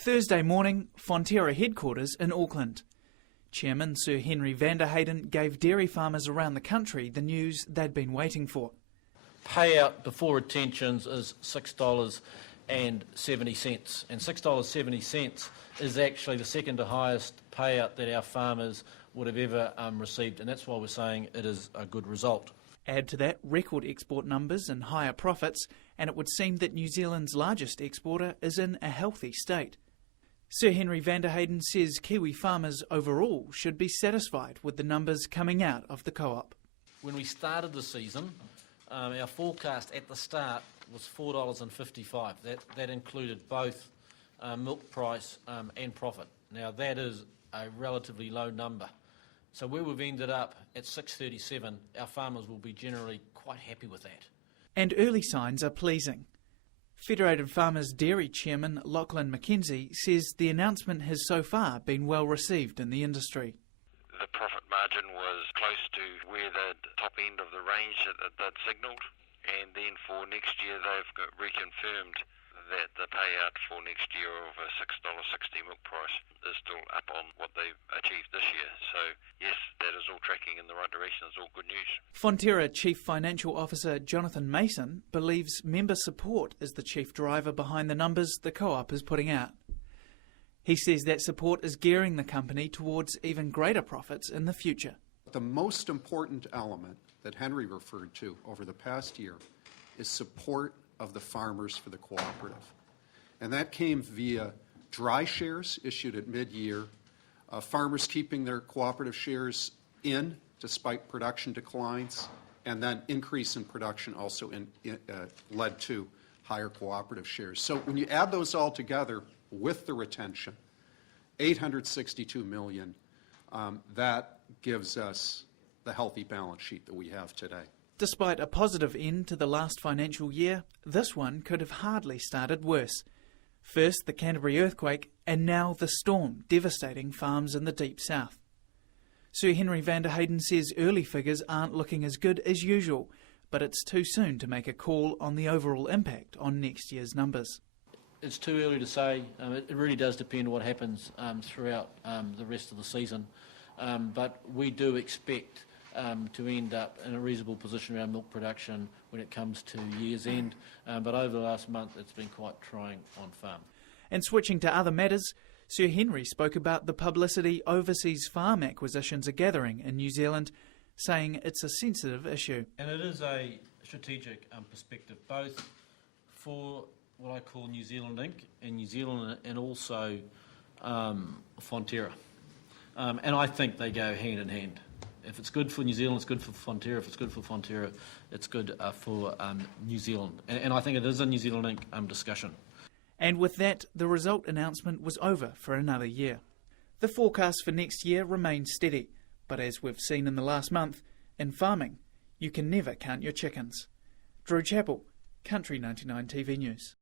Thursday morning, Fonterra headquarters in Auckland. Chairman Sir Henry van der Heyden gave dairy farmers around the country the news they'd been waiting for. Payout before retentions is $6.70, and $6.70 is actually the second to highest payout that our farmers would have ever received, and that's why we're saying it is a good result. Add to that record export numbers and higher profits, and it would seem that New Zealand's largest exporter is in a healthy state. Sir Henry van der Heyden says Kiwi farmers overall should be satisfied with the numbers coming out of the co-op. When we started the season, our forecast at the start was $4.55. That included both milk price and profit. Now that is a relatively low number. So where we've ended up at $6.37, our farmers will be generally quite happy with that. And early signs are pleasing. Federated Farmers Dairy Chairman Lachlan McKenzie says the announcement has so far been well received in the industry. The profit margin was close to where the top end of the range that they'd signalled, and then for next year they've reconfirmed that the payout for next year of a $6.60 milk price is still up on what they achieved this year. So yes, that is all tracking in the right direction. It's all good news. Fonterra Chief Financial Officer Jonathan Mason believes member support is the chief driver behind the numbers the co-op is putting out. He says that support is gearing the company towards even greater profits in the future. The most important element that Henry referred to over the past year is support of the farmers for the cooperative. And that came via dry shares issued at mid-year, farmers keeping their cooperative shares in despite production declines, and then increase in production also led to higher cooperative shares. So when you add those all together with the retention, $862 million, that gives us the healthy balance sheet that we have today. Despite a positive end to the last financial year, this one could have hardly started worse. First the Canterbury earthquake, and now the storm devastating farms in the deep south. Sir Henry van der Heyden says early figures aren't looking as good as usual, but it's too soon to make a call on the overall impact on next year's numbers. It's too early to say. It really does depend on what happens throughout the rest of the season, but we do expect to end up in a reasonable position around milk production when it comes to year's end. But over the last month it's been quite trying on farm. And switching to other matters, Sir Henry spoke about the publicity overseas farm acquisitions are gathering in New Zealand, saying it's a sensitive issue. And it is a strategic perspective, both for what I call New Zealand Inc. and New Zealand, and also Fonterra. And I think they go hand in hand. If it's good for New Zealand, it's good for Fonterra. If it's good for Fonterra, it's good for New Zealand. And I think it is a New Zealand Inc. Discussion. And with that, the result announcement was over for another year. The forecast for next year remains steady, but as we've seen in the last month, in farming, you can never count your chickens. Drew Chappell, Country 99 TV News.